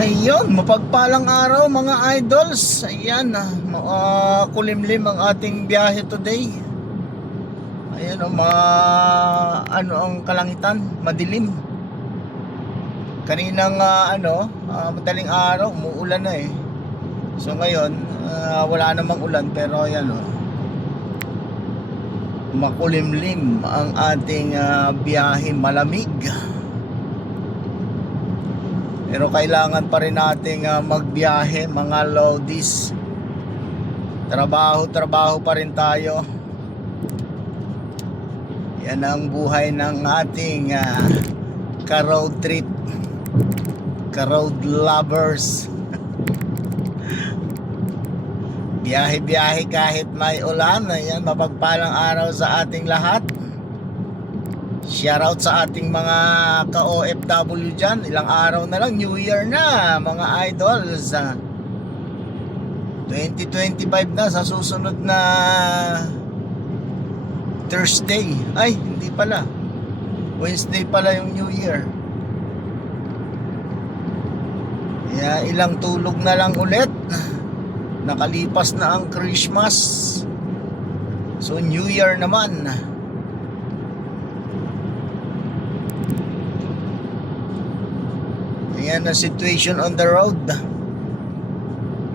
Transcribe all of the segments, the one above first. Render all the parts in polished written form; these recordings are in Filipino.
Ayun, mapagpalang araw mga idols. Ayan, kulimlim ang ating biyahe today. Ayan, ano ang kalangitan, madilim. Kaninang madaling araw, umuulan na eh. So ngayon, wala namang ulan pero ayan makulimlim ang ating biyahe, malamig. Pero kailangan pa rin nating magbiyahe mga lodies. Trabaho pa rin tayo. Yan ang buhay ng ating ka-road trip, ka-road lovers. Biyahe kahit may ulan. Ayan, mapagpalang araw sa ating lahat. Shoutout sa ating mga ka-OFW dyan. Ilang araw na lang, New Year na mga idols. 2025 na, sa susunod na Thursday. Ay, hindi pala, Wednesday pala yung New Year. Ilang tulog na lang ulit. Nakalipas na ang Christmas. So New Year naman. Ayan ang situation on the road.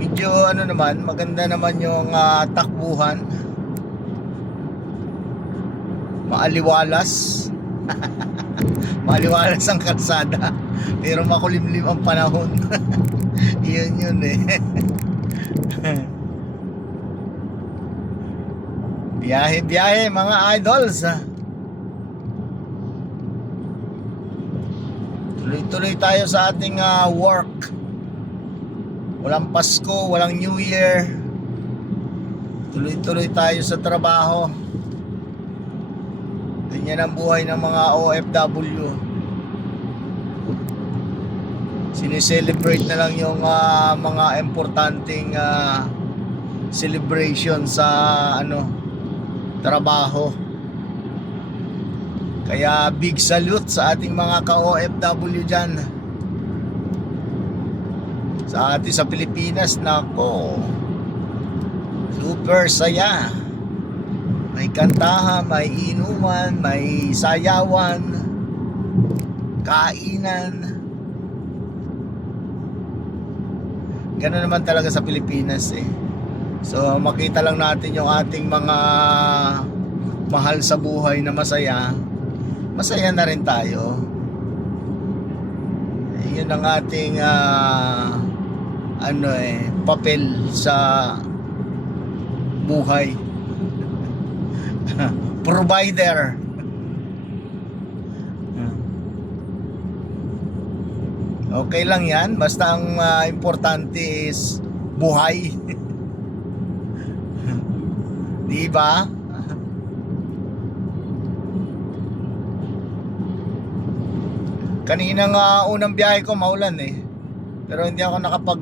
Medyo naman, maganda naman yung takbuhan. Maaliwalas. Maaliwalas ang kalsada. Pero makulimlim ang panahon. Yun eh. Biyahe mga idols. Tuloy tayo sa ating work. Walang Pasko, walang New Year. Tuloy tayo sa trabaho. Ganyan ang buhay ng mga OFW. Sineselebrate na lang yung mga importanteng celebration sa trabaho. Kaya big salute sa ating mga ka-OFW dyan. Sa ating sa Pilipinas, nako, super saya. May kantahan, may inuman, may sayawan, kainan. Ganun naman talaga sa Pilipinas eh. So makita lang natin yung ating mga mahal sa buhay na masaya. Masaya na rin tayo. Yun ang ating papel sa buhay. Provider. Okay lang yan, basta ang importante is buhay. Di ba? Kanina nga unang biyahe ko maulan eh. Pero hindi ako nakapag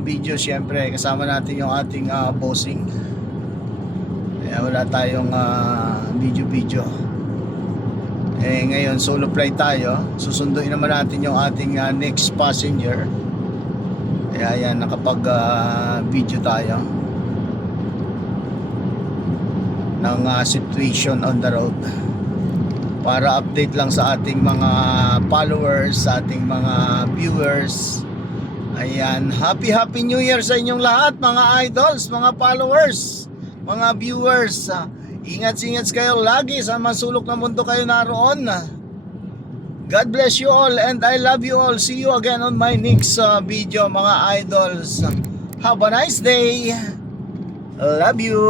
video, syempre kasama natin yung ating bossing. Kaya wala tayong video. Ngayon solo flight tayo. Susunduin naman natin yung ating next passenger. Kaya yan, nakapag video tayo ng situation on the road, para update lang sa ating mga followers, sa ating mga viewers. Ayan, happy New Year sa inyong lahat mga idols, mga followers, mga viewers. Ingat kayo lagi, sa masulok na mundo kayo naroon. God bless you all and I love you all. See you again on my next video mga idols. Have a nice day. Love you.